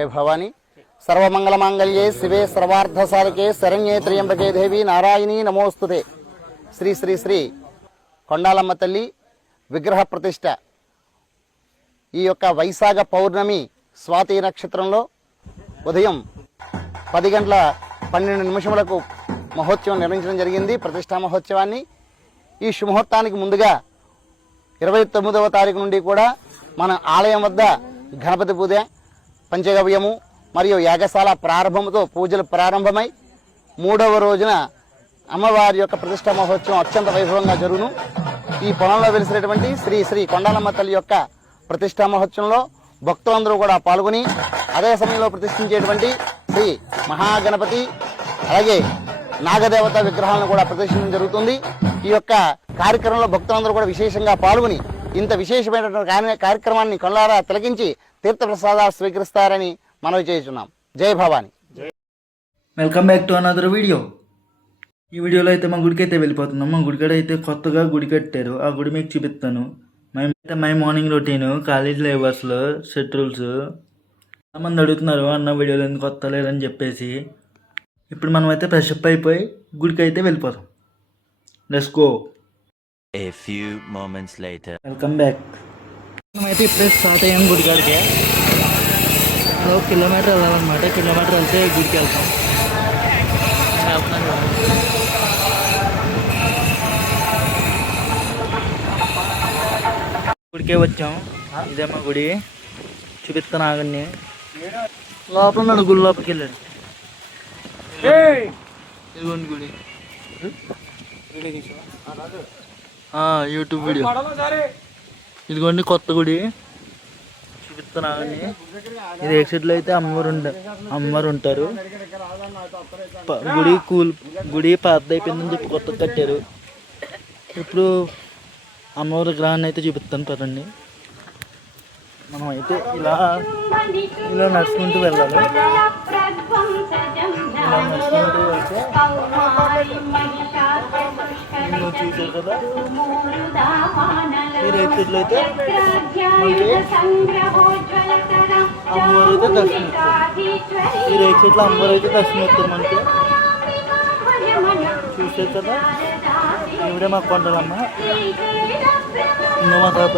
జయ భవాని. సర్వమంగళమాంగళ్యే శివే సర్వార్థసాధకే శరణ్యే త్ర్యంబకే దేవి నారాయణీ నమోస్తుతే. శ్రీ శ్రీ శ్రీ కొండాలమ్మ తల్లి విగ్రహ ప్రతిష్ట ఈ యొక్క వైశాఖ పౌర్ణమి స్వాతి నక్షత్రంలో ఉదయం 10:12 మహోత్సవం నిర్వహించడం జరిగింది. ప్రతిష్టా మహోత్సవాన్ని ఈ శుభముహూర్తానికి ముందుగా 29వ తారీఖు నుండి కూడా మన ఆలయం వద్ద గణపతి పూజ, పంచగవ్యము మరియు యాగశాల ప్రారంభంతో పూజలు ప్రారంభమై 3వ రోజున అమ్మవారి యొక్క ప్రతిష్టా మహోత్సవం అత్యంత వైభవంగా జరుగును. ఈ పొలంలో వెలిసినటువంటి శ్రీ శ్రీ కొండాలమ్మ తల్లి యొక్క ప్రతిష్టా మహోత్సవంలో భక్తులందరూ కూడా పాల్గొని అదే సమయంలో ప్రతిష్ఠించేటువంటి శ్రీ మహాగణపతి అలాగే నాగదేవత విగ్రహాలను కూడా ప్రదర్శించడం జరుగుతుంది. ఈ యొక్క కార్యక్రమంలో భక్తులందరూ కూడా విశేషంగా పాల్గొని ఇంత విశేషమైనటువంటి కార్యక్రమాన్ని కొల్లారా తిలకించి తీర్థప్రసాదాలు స్వీకరిస్తారని మనవి చేస్తున్నాం. జై Bhavani. Welcome back to another video. ఈ వీడియోలో అయితే మా గుడికి అయితే వెళ్ళిపోతున్నాం. మా గుడికాడ అయితే కొత్తగా గుడి కట్టారు. ఆ గుడి మీకు చూపిస్తాను. మై మార్నింగ్ రొటీన్ కాలేజ్ లేబర్స్లో సెట్ రూల్స్ చాలామంది అడుగుతున్నారు అన్న వీడియోలో ఎందుకు కొత్త లేదని చెప్పేసి. ఇప్పుడు మనం అయితే ఫ్రెష్ అప్ అయిపోయి గుడికి అయితే వెళ్ళిపోతాం. Let's go. A few moments later. Welcome back. మనమైతే ఇప్పుడే స్టార్ట్ అయ్యాం గుడికాడికి. 1 కిలోమీటర్ వెళ్ళాలన్నమాట. కిలోమీటర్ వెళ్తే గుడికి వెళ్తాం. గుడికే వచ్చాం. ఇదే మా గుడి. చూపిస్తాను ఆగండి. లోపల ఉన్నాడు, గుడి లోపలికి వెళ్ళాడు. ఇదిగోండి గుడి. YouTube video. ఇదిగోండి కొత్త గుడి. చూపిస్తాను ఆగండి. ఇది ఎక్సిట్లో అయితే అమ్మవారు ఉంటారు. గుడి పాత అయిపోయిందని చెప్పి కొత్త కట్టారు. ఇప్పుడు అమ్మవారి విగ్రహాన్ని అయితే చూపిస్తాను పదండి. మనం అయితే ఇలా నడుచుకుంటూ వెళ్ళాలి. ఇలా నడుచుకుంటూ వెళ్తే చూసారు కదా, ఈ రేట్లు అయితే మనకి అమ్మవారు అయితే దర్శనం ఇస్తారు. ఈ రేట్లు అమ్మవారు అయితే దర్శనం ఇస్తారు మనకి. చూసారు కదా, ఇవిడే మా కొండలమ్మ. ఇంకా మా తాత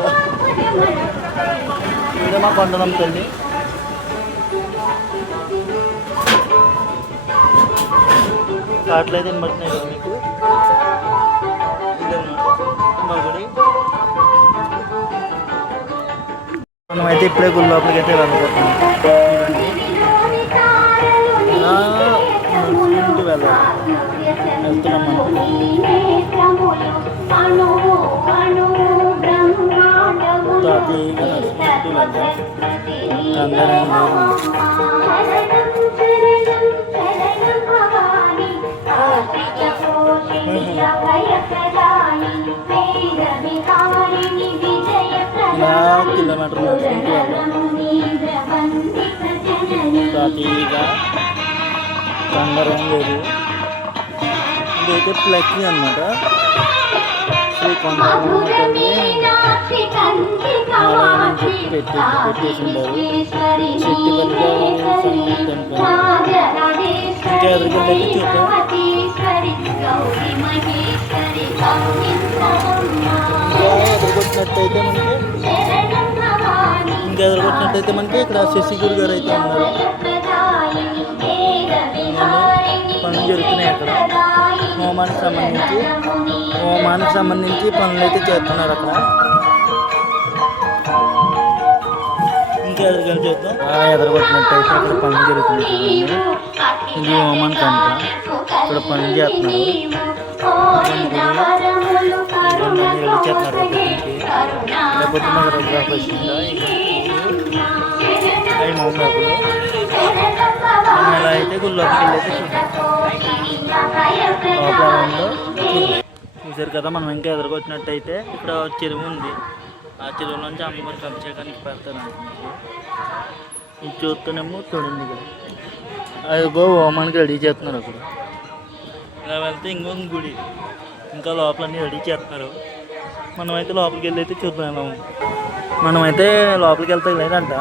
ఇవిడే మా కొండలమ్మ తల్లి. పాటలు అయితే వినబడుతున్నాయి కదా మీకు. మా గుడి. మనమైతే ఇప్పుడే గుడి లోపలికి అయితే వెళ్ళబోతున్నాం. నడుచుకుంటూ వెళ్ళాలి. వెళ్తున్నాం మనం. తాతీగా నడుచుకుంటూ వెళ్ళాలి. అందరం ఇలా కిలోమీటర్ నడుచుకుంటూ వెళ్ళాలి. తాతీగా కందరం లేదు. ఇదైతే ఫ్లెక్సింగ్ అనమాట. శ్రీ కొండలమ్మ తల్లి ఆలయం చెప్పి పెట్టేసి ఉంటారు. చెట్టుపల్లిగా ఇంకా ఎదురుకెళ్ళి చూద్దాం. ఎదురుకొచ్చినట్టయితే మనకి ఇక్కడ శశిగురు గారు అయితే ఉన్నారు. పనులు జరుగుతున్నాయి అక్కడ. హోమానికి సంబంధించి పనులు అయితే చేస్తున్నారు అక్కడ. ఇంకా ఎదురుకెళ్ళి చూద్దాం. ఎదురుకొచ్చినట్టయితే అక్కడ పనులు జరుగుతున్నాయి. ఇది హోమానికి అంట. ఇక్కడ పనులు చేస్తున్నారు. రెడీ చేస్తున్నారు. లేకపోతే మాకు రఘురాఫ్ వచ్చిందా అవి మౌండాకులు. మనం ఎలా అయితే గుళ్ళోకి వెళ్ళైతే చూసారు కదా. మనం ఇంకా ఎదురుకొచ్చినట్టయితే ఇక్కడ చెరువు ఉంది. ఆ చెరువు నుంచి అమ్మవారికి అభిషేకానికి పెడతారు అంటున్నారు. ఇది చూస్తేనేమో చూడండి ఇక్కడ అదిగో హోమానికి రెడీ చేస్తున్నారు అక్కడ. ఇలా వెళ్తే ఇంకొక గుడి. ఇంకా లోపలన్నీ రెడీ చేస్తున్నారు. మనమైతే లోపలికి వెళ్ళి అయితే చూద్దాం ఎలా ఉంది. మనమైతే లోపలికి వెళ్తే లేదంట.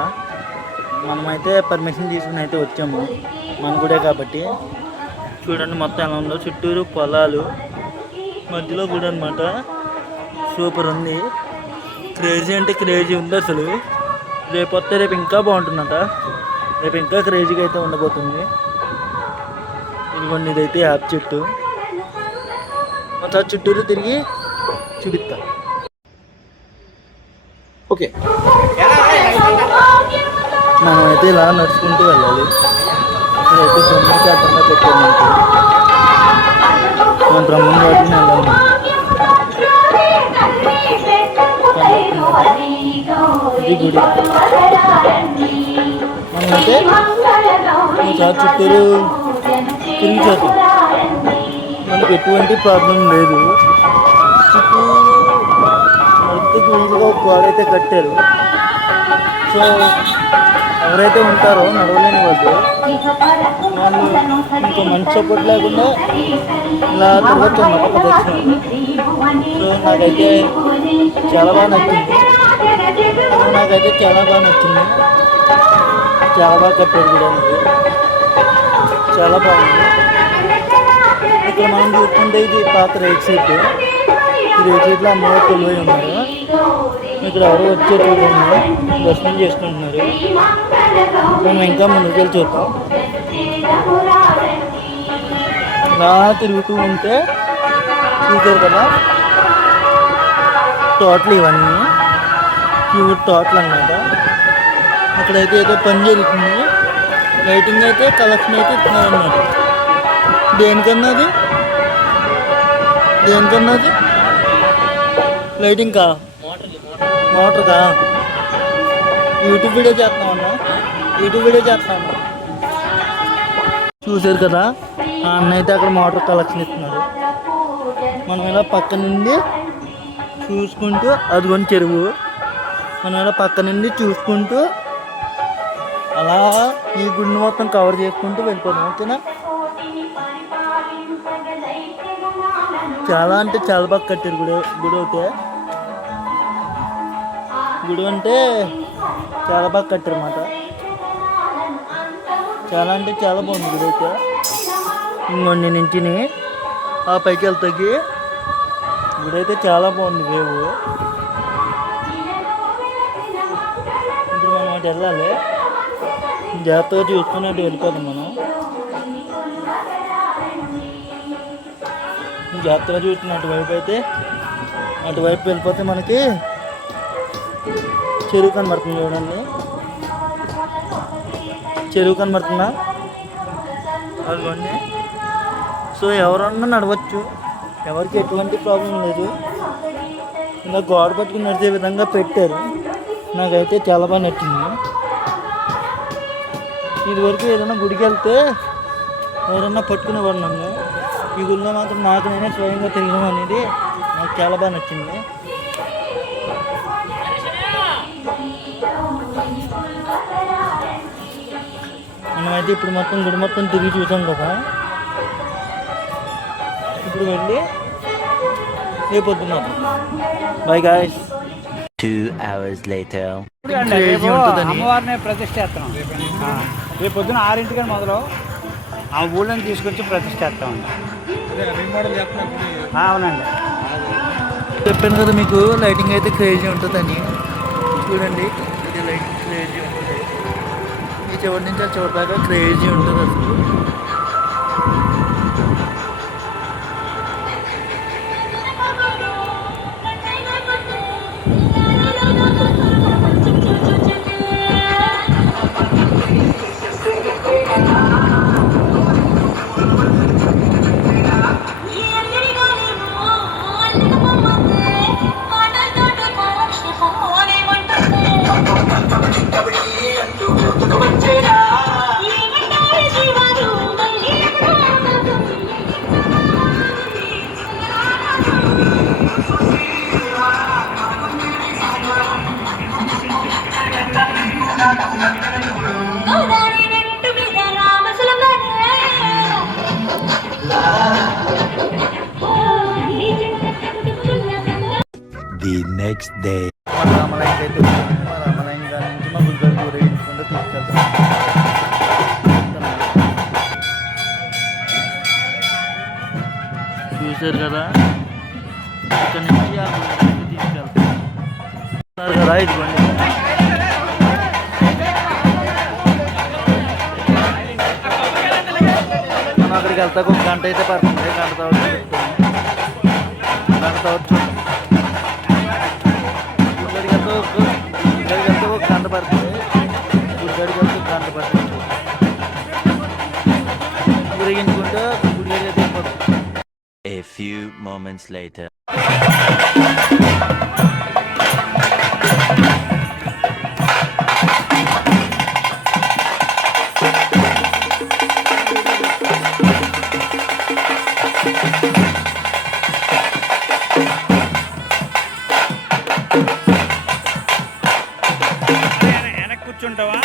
మనమైతే పర్మిషన్ తీసుకుని అయితే వచ్చాము మన గుడే కాబట్టి. చూడండి మొత్తం ఎలా ఉందో, చుట్టూరు పొలాలు, మధ్యలో గుడి అనమాట. సూపర్ ఉంది, క్రేజీ అంటే క్రేజీ ఉంది అసలు. రేపు వస్తే రేపు ఇంకా బాగుంటుందట, రేపు ఇంకా క్రేజీగా అయితే ఉండబోతుంది. ఇదిగోండి ఇదైతే యాప్ చెట్టు, మొత్తం చుట్టూరు తిరిగి చూపిస్తా. ఓకే, మనమైతే ఇలా నడుచుకుంటూ వెళ్ళాలి. ఇదైతే బ్రహ్మచాతంగా పెట్టామంటే మనం బ్రహ్మం వాటిని వెళ్ళాలి. ఇది గుడి. మనమైతే ఒకసారి చుట్టూరు తిరిగి చేద్దాం, మనకు ఎటువంటి ప్రాబ్లం లేదు. చుట్టూ మొత్తం గుడిగా ఒక గోడ అయితే కట్టారు. సో ఎవరైతే ఉంటారో నడవలేని వాళ్ళు ఇంకా మంచి సపోర్ట్ లేకుండా ఇలా తిరగచ్చు అన్నమాట ప్రదక్షిణ. సో నాకైతే చాలా బాగా నచ్చింది, చాలా బాగా కట్టారు కూడా, చాలా బాగుంది. ఇక్కడ మనం చూస్తుంటే ఇది పాత రైట్ సైడ్, ఈ రైట్ సైడ్లో అమ్మవారు కొలువై ఉన్నారు. ఇక్కడ ఎవరో వచ్చే చూడండి దర్శనం చేసుకుంటున్నారు. మనం ఇంకా ముందుకు వెళ్ళి చూద్దాం. ఇలా తిరుగుతూ ఉంటే చూసారు కదా తోటలు, ఇవన్నీ ప్యూర్ తోటలు అన్నమాట. అక్కడైతే ఏదో పని జరుగుతుంది, లైటింగ్ అయితే కలెక్షన్ అయితే ఇస్తున్నారు అన్నమాట. దేనికన్నా అది లైటింగ్ కా మోటార్ కా యూట్యూబ్ వీడియో చేస్తున్నాను. చూసారు కదా ఆ అన్న అయితే అక్కడ మోటార్ కలెక్షన్ ఇస్తున్నారు. మనం ఇలా పక్క నుండి చూసుకుంటూ, అదిగొని చెరువు, మనం ఇలా పక్క నుండి చూసుకుంటూ అలా ఈ గుడిని మొత్తం కవర్ చేసుకుంటూ వెళ్ళిపోతాం. ఓకేనా, చాలా అంటే చాలా బాగా కట్టారు గుడి అంటే చాలా బాగా కట్టారు అన్నమాట. చాలా అంటే చాలా బాగుంది గుడి అయితే. ఇంకొన్ని నుంచి ఆ పైకి వెళ్తాకి గుడి అయితే చాలా బాగుంది వేవు. ఇప్పుడు మనం అటు వెళ్ళాలి, జాగ్రత్తగా చూసుకుని అటు వెళ్ళిపోతాం. మనం జాగ్రత్తగా చూసుకుని అటువైపు వెళ్ళిపోతే మనకి చెరువు కనబడుతుంది. చూడండి చెరువు కనబడుతుందా, అదిగోండి. సో ఎవరన్నా నడవచ్చు, ఎవరికి ఎటువంటి ప్రాబ్లం లేదు. ఇలా గోడ పట్టుకుని నడిచే విధంగా పెట్టారు. నాకైతే చాలా బాగా నచ్చింది. ఇదివరకు ఏదైనా గుడికి వెళ్తే ఎవరన్నా పట్టుకునేవాడు నన్ను, ఈ గుడిలో మాత్రం నాకు నేనే స్వయంగా తిరగడం అనేది నాకు చాలా బాగా నచ్చింది. మనమైతే ఇప్పుడు మొత్తం గుడి మొత్తం తిరిగి చూసాం కదా. ఇప్పుడు వెళ్ళి రేపు పొద్దున్న బాయ్ గాయ్స్. 2 hours later. అమ్మవారిని ప్రతిష్ఠ చేస్తాం. రేపు పొద్దున 6 మొదలు ఆ ఊళ్ళని తీసుకొచ్చి ప్రతిష్ఠ చేస్తామండి. అవునండి, చెప్పాను కదా మీకు లైటింగ్ అయితే క్రేజీ ఉంటుందని. చూడండి ఇది లైటింగ్ క్రేజీ ఉంటుంది, ఈ చివరి నుంచి ఆ చివరి దాకా క్రేజీ ఉంటుంది అసలు. The next day. రామలయం అయితే రామలయం గారి నుంచి మా గుడిగారు ఊరేగించుకుంటూ తీసుకెళ్తాం. చూశారు కదా, ఇక్కడ నుంచి ఆ గుడికి తీసుకెళ్తారు కదా. ఇదిగోండి, మనం అక్కడికి వెళ్తాక ఒక గంట అయితే పడుతుంది. గంట తర్వాత గుడిగడికి వెళ్తే ఒక గంట పడుతుంది. గుడిగడికి వెళ్తే ఒక గంట పడుతుంది. ఊరేగించుకుంటే గుడిగడి అయితే అయిపోతుంది. A few moments later. వెనక్కి కూర్చుంటావా?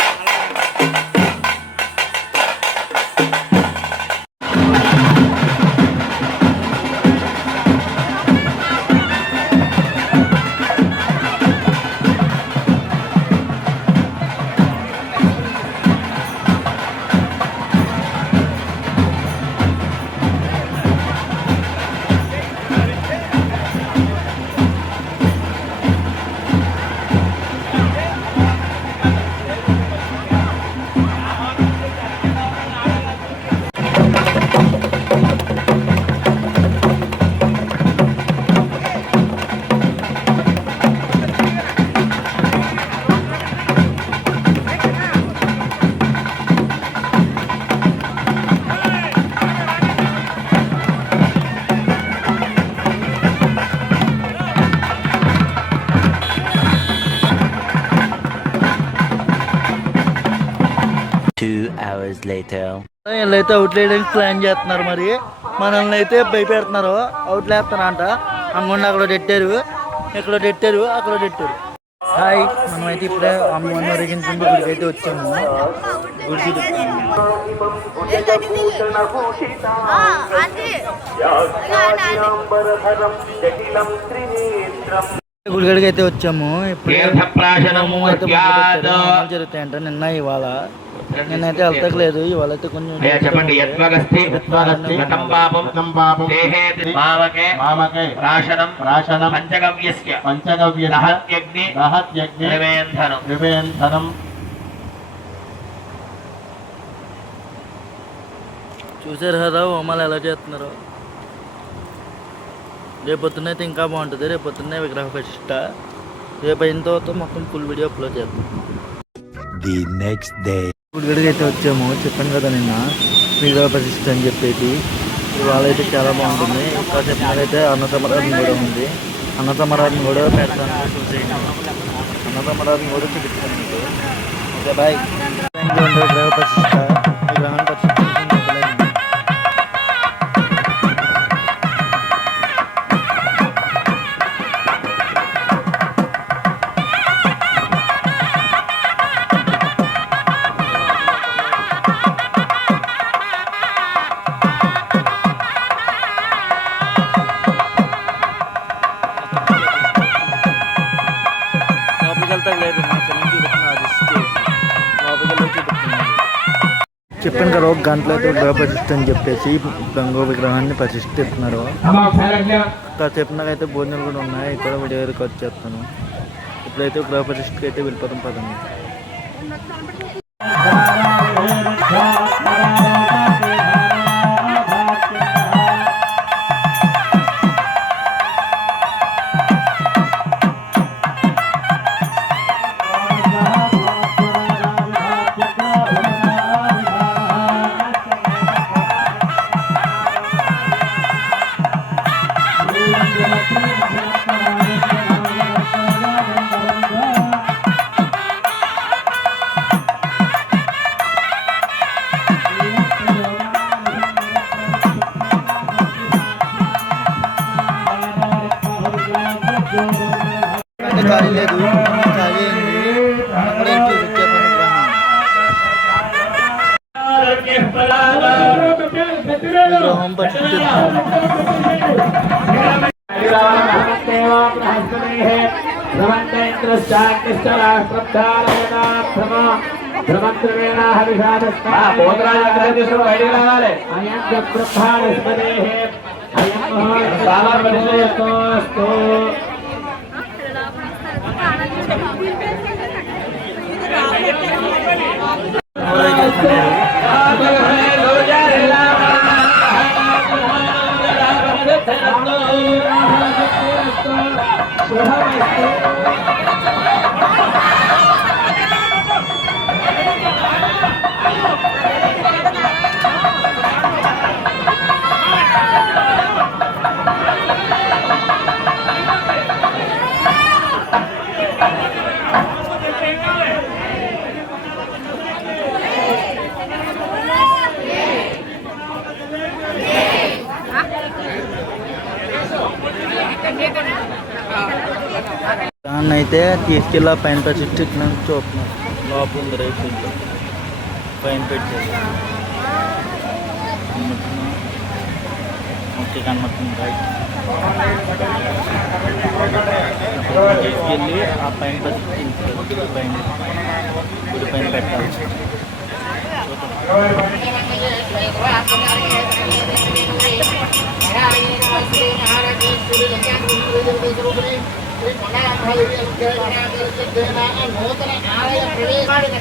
2 hours later. వీళ్ళైతే అవుట్ వేయడానికి ప్లాన్ చేస్తున్నారు. మరి మనల్ని అయితే భయపెడుతున్నారు. అవుట్ వేస్తారంట. అంగొండి అక్కడ పెట్టారు, ఇక్కడ పెట్టారు, అక్కడ పెట్టారు. హాయ్, మనమైతే ఇప్పుడే అమ్మని అరిగించుకుంటూ గుడికి అయితే వచ్చాము. గుడికి గుడిగడికి అయితే వచ్చాము. ఇప్పుడు జరుగుతాయంట. నిన్న ఇవాళ నేనైతే వెళ్తలేదు. ఇవాళ అయితే కొంచెం చూసారు కదా హోమాలు ఎలా చేస్తున్నారు. రేపొద్దున అయితే ఇంకా బాగుంటుంది. రేపొద్దున్నే విగ్రహ ప్రతిష్ట. రేపు అయిన తర్వాత మొత్తం ఫుల్ వీడియో అప్లోడ్ చేద్దాం. The next day. గుడిగడికి అయితే వచ్చాము. చెప్పాను కదా నిన్న విగ్రహ ప్రతిష్ట అని చెప్పేసి. ఇవాళ అయితే చాలా బాగుంటుంది. ఇంకా చెప్పినట్లయితే అన్నసమరాధన కూడా ఉంది. అన్నసమరాధన కూడా పెడతాను. అన్నసమరాధన కూడా చూపిస్తాను మీకు. Okay bye. విగ్రహ ప్రతిష్ట, విగ్రహం ప్రతిష్ట. చెప్పాను కదా ఒక గంటలో అయితే విగ్రహ ప్రతిష్ట అని చెప్పేసి గంగో విగ్రహాన్ని ప్రతిష్ఠిస్తున్నారు. చెప్పినాకైతే భోజనాలు కూడా ఉన్నాయి. ఇక్కడ వీడియో రికార్డ్ చేస్తాను. ఇప్పుడైతే విగ్రహ ప్రతిష్ఠకి అయితే వెళ్ళిపోతాం పదండి. ఖాళీ లేదు, ఖాళీ అయింది. అక్కడ ఏంటి విగ్రహం ప్రతిష్ఠిస్తున్నాం. దాన్ని అయితే తీసుకెళ్ళి ఆ పైన చెట్టు నుంచి చూస్తున్నాం. లోపల ఉంది రైట్ సైడ్ పైన పెట్టేది ఓకే కనబడుతుంది. రైట్ తీసుకెళ్ళి ఆ పైన తీసుకెళ్ళి పైన గుడి పైన పెట్టాలి. నూతన ఆలయ ప్రవేశాన్ని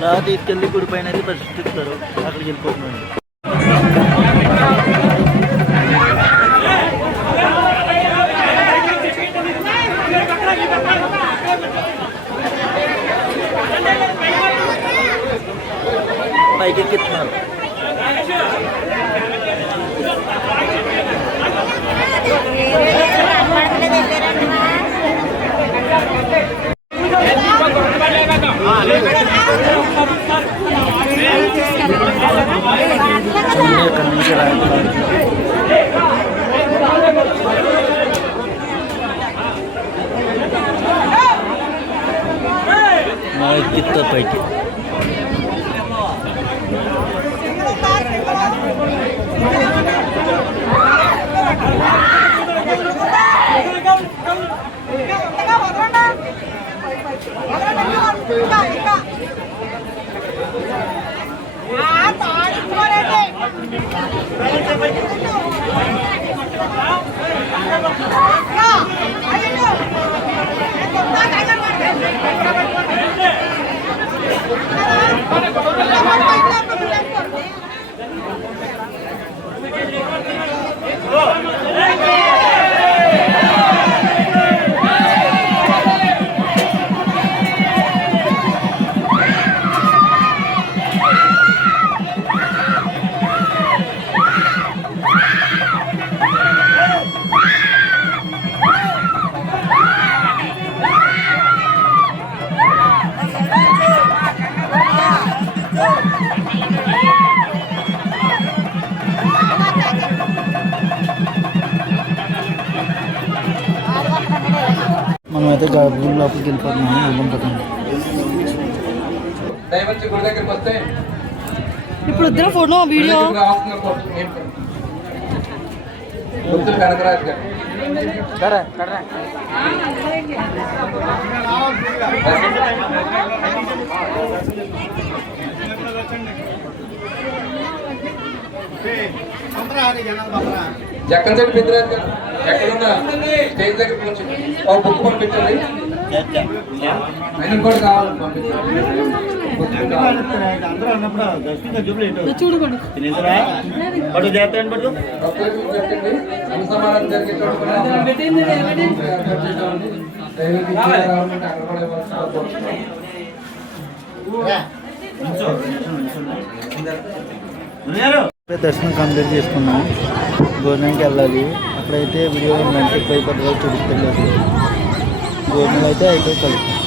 అలా తీసుకెళ్ళి గుడి పైన అయితే ప్రతిష్ఠిస్తారు. అక్కడికి వెళ్ళిపోతున్నాడు. పైకి ఎక్కిస్తున్నారు. ఎక్కిస్తారు పైకి. ఇప్పుడైతే గుడి లోపలికి వెళ్ళిపోతున్నాము అనుకుంటున్నాను. దయవచ్చి గుడి దగ్గరికి వస్తే ఇప్పుడు వద్దున ఫోటో వీడియో గుర్తులు కనకరాజు గారు జక్కన్శెట్టి పెద్దరాజు గారు ఎక్కడున్నా స్టేజ్ దగ్గర నుంచి ఒక బుక్ పంపించండి. ఆయన కూడా కావాలి పంపించండి. చూడుకోండి భక్తులకు పెట్టండి. అనుసమానం జరిగేటట్టు దయచేసి రావాలంటే అక్కడ కూడా ఇవ్వాల్సిన దర్శనం కంప్లీట్ చేసుకున్నాం. గవర్నమెంట్కి వెళ్ళాలి. అక్కడైతే వీడియో మంచి పైపడి చూపిస్తలేదు. గవర్నమెంట్ అయితే అయిపోయి కలుగుతాం.